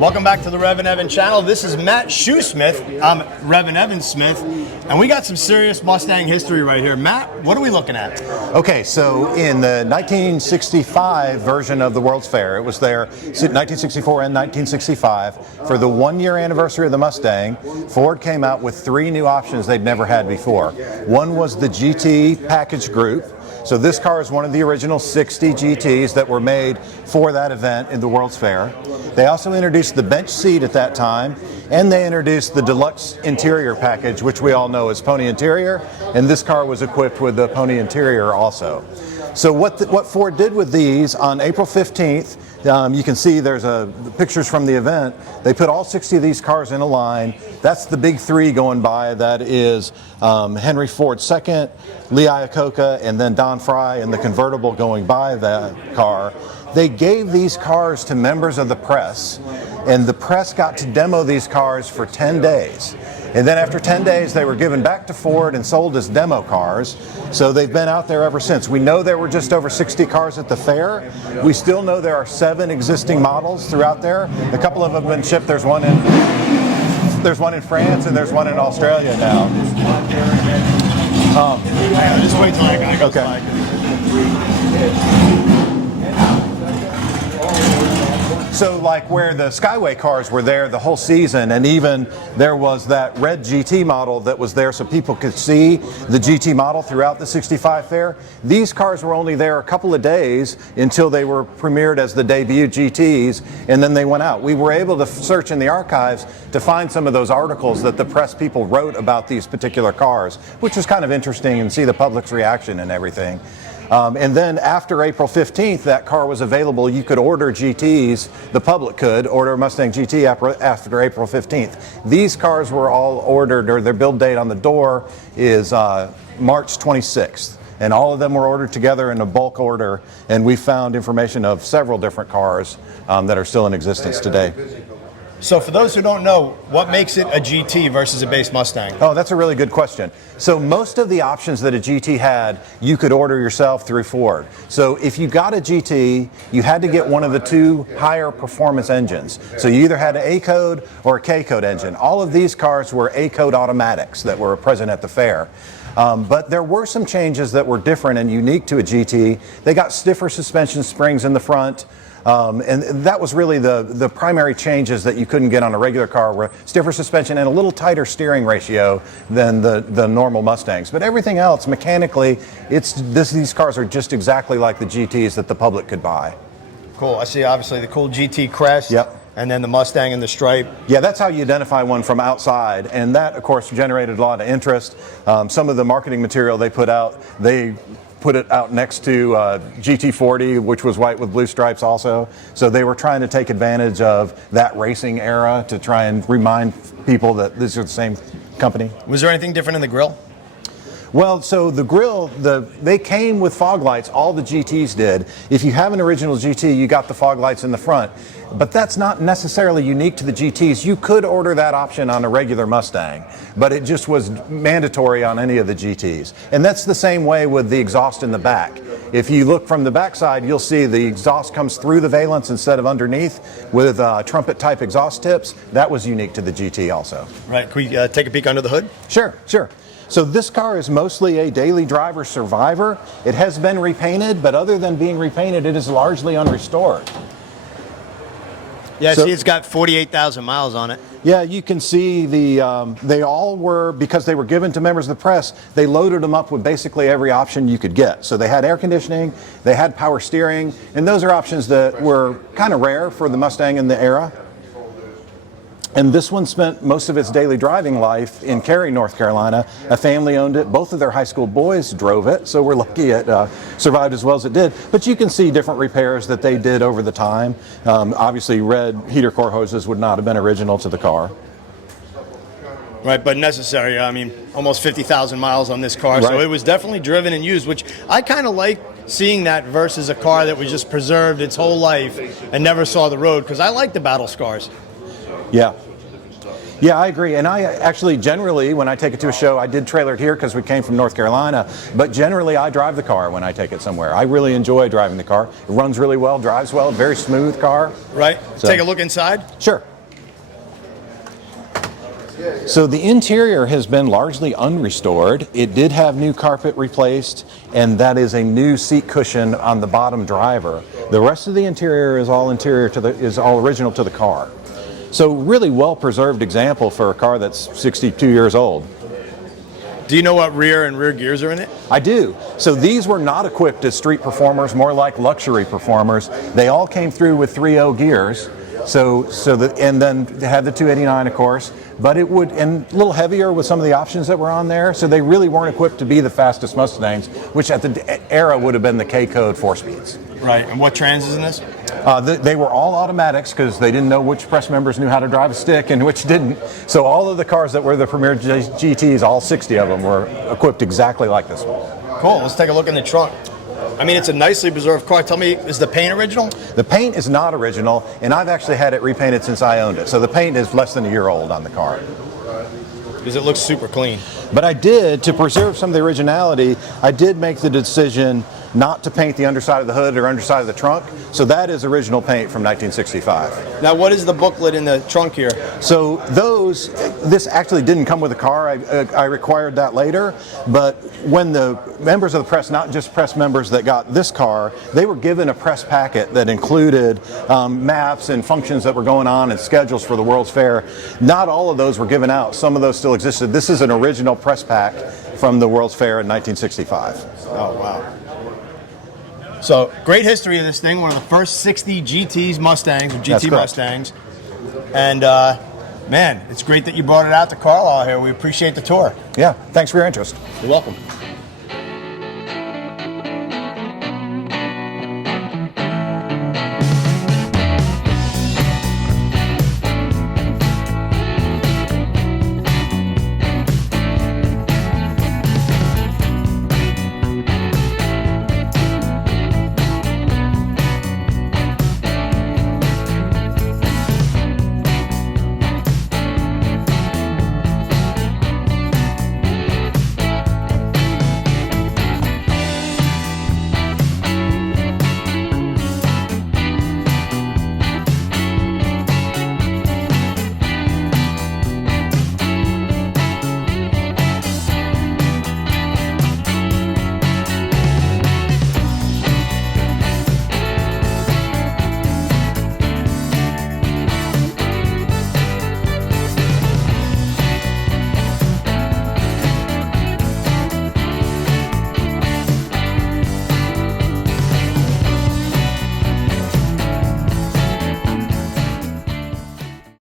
Welcome back to the REVan Evan channel. This is Matt Shoesmith. I'm REVan Evan Smith, and we got some serious Mustang history right here. Matt, what are we looking at? Okay, so in the 1965 version of the World's Fair, it was there 1964 and 1965. For the 1-year anniversary of the Mustang, Ford came out with 3 new options they'd never had before. One was the GT package group. So this car is one of the original 60 GTs that were made for that event in the World's Fair. They also introduced the bench seat at that time, and they introduced the deluxe interior package, which we all know as pony interior, and this car was equipped with the pony interior also. So what Ford did with these on April 15th, you can see there's pictures from the event. They put all 60 of these cars in a line. That's the big 3 going by. That is Henry Ford II, Lee Iacocca, and then Don Fry in the convertible going by that car. They gave these cars to members of the press, and the press got to demo these cars for 10 days. And then after 10 days, they were given back to Ford and sold as demo cars. So they've been out there ever since. We know there were just over 60 cars at the fair. We still know there are 7 existing models throughout there. A couple of them have been shipped. There's one in France and there's one in Australia now. Just wait till I go okay. So like where the Skyway cars were there the whole season, and even there was that red GT model that was there so people could see the GT model throughout the 65 fair. These cars were only there a couple of days until they were premiered as the debut GTs, and then they went out. We were able to search in the archives to find some of those articles that the press people wrote about these particular cars, which was kind of interesting, and see the public's reaction and everything. And then after April 15th, that car was available. You could order GTs, the public could order a Mustang GT after April 15th. These cars were all ordered, or their build date on the door is March 26th. And all of them were ordered together in a bulk order, and we found information of several different cars that are still in existence today. So for those who don't know, what makes it a GT versus a base Mustang? Oh, that's a really good question. So most of the options that a GT had, you could order yourself through Ford. So if you got a GT, you had to get one of the 2 higher performance engines. So you either had an A-code or a K-code engine. All of these cars were A-code automatics that were present at the fair. But there were some changes that were different and unique to a GT. They got stiffer suspension springs in the front. And that was really the primary changes that you couldn't get on a regular car, were stiffer suspension and a little tighter steering ratio than the normal Mustangs. But everything else, mechanically, these cars are just exactly like the GTs that the public could buy. Cool. I see obviously the cool GT crest. Yep. And then the Mustang and the stripe. Yeah, that's how you identify one from outside, and that, of course, generated a lot of interest. Some of the marketing material they put out, they put it out next to GT40, which was white with blue stripes also. So they were trying to take advantage of that racing era to try and remind people that these are the same company. Was there anything different in the grille? Well, so the grille, they came with fog lights. All the GTs did. If you have an original GT, you got the fog lights in the front. But that's not necessarily unique to the GTs. You could order that option on a regular Mustang, but it just was mandatory on any of the GTs. And that's the same way with the exhaust in the back. If you look from the backside, you'll see the exhaust comes through the valence instead of underneath with trumpet-type exhaust tips. That was unique to the GT also. Right. Can we take a peek under the hood? Sure, sure. So this car is mostly a daily driver survivor. It has been repainted, but other than being repainted, it is largely unrestored. Yeah, see, it's got 48,000 miles on it. Yeah, you can see they all were, because they were given to members of the press, they loaded them up with basically every option you could get. So they had air conditioning, they had power steering, and those are options that were kind of rare for the Mustang in the era. And this one spent most of its daily driving life in Cary, North Carolina. A family owned it. Both of their high school boys drove it, so we're lucky it survived as well as it did. But you can see different repairs that they did over the time. Obviously, red heater core hoses would not have been original to the car. Right, but necessary. I mean, almost 50,000 miles on this car, so it was definitely driven and used, which I kind of like seeing that versus a car that was just preserved its whole life and never saw the road, because I like the battle scars. Yeah. Yeah, I agree. And I actually generally, when I take it to a show, I did trailer it here because we came from North Carolina, but generally I drive the car when I take it somewhere. I really enjoy driving the car. It runs really well, drives well, very smooth car. Right. So, take a look inside. Sure. So the interior has been largely unrestored. It did have new carpet replaced, and that is a new seat cushion on the bottom driver. The rest of the interior is all original to the car. So really well preserved example for a car that's 62 years old. Do you know what rear and rear gears are in it? I do. So these were not equipped as street performers, more like luxury performers. They all came through with 3.0 gears. And then they had the 289, of course, but and a little heavier with some of the options that were on there. So they really weren't equipped to be the fastest Mustangs, which at the era would have been the K-Code 4-speeds. Right. And what trans is in this? They were all automatics because they didn't know which press members knew how to drive a stick and which didn't. So all of the cars that were the premier GTs, all 60 of them, were equipped exactly like this one. Cool. Let's take a look in the trunk. I mean, it's a nicely preserved car. Tell me, is the paint original? The paint is not original, and I've actually had it repainted since I owned it. So the paint is less than a year old on the car. Because it looks super clean. But I did, to preserve some of the originality, I did make the decision not to paint the underside of the hood or underside of the trunk. So that is original paint from 1965. Now, what is the booklet in the trunk here? So this actually didn't come with the car. I required that later. But when the members of the press, not just press members that got this car, they were given a press packet that included maps and functions that were going on and schedules for the World's Fair. Not all of those were given out. Some of those still existed. This is an original press pack from the World's Fair in 1965. Oh, wow. So, great history of this thing. One of the first 60 GTs Mustangs, or GT Mustangs. And, man, it's great that you brought it out to Carlisle here. We appreciate the tour. Yeah, thanks for your interest. You're welcome.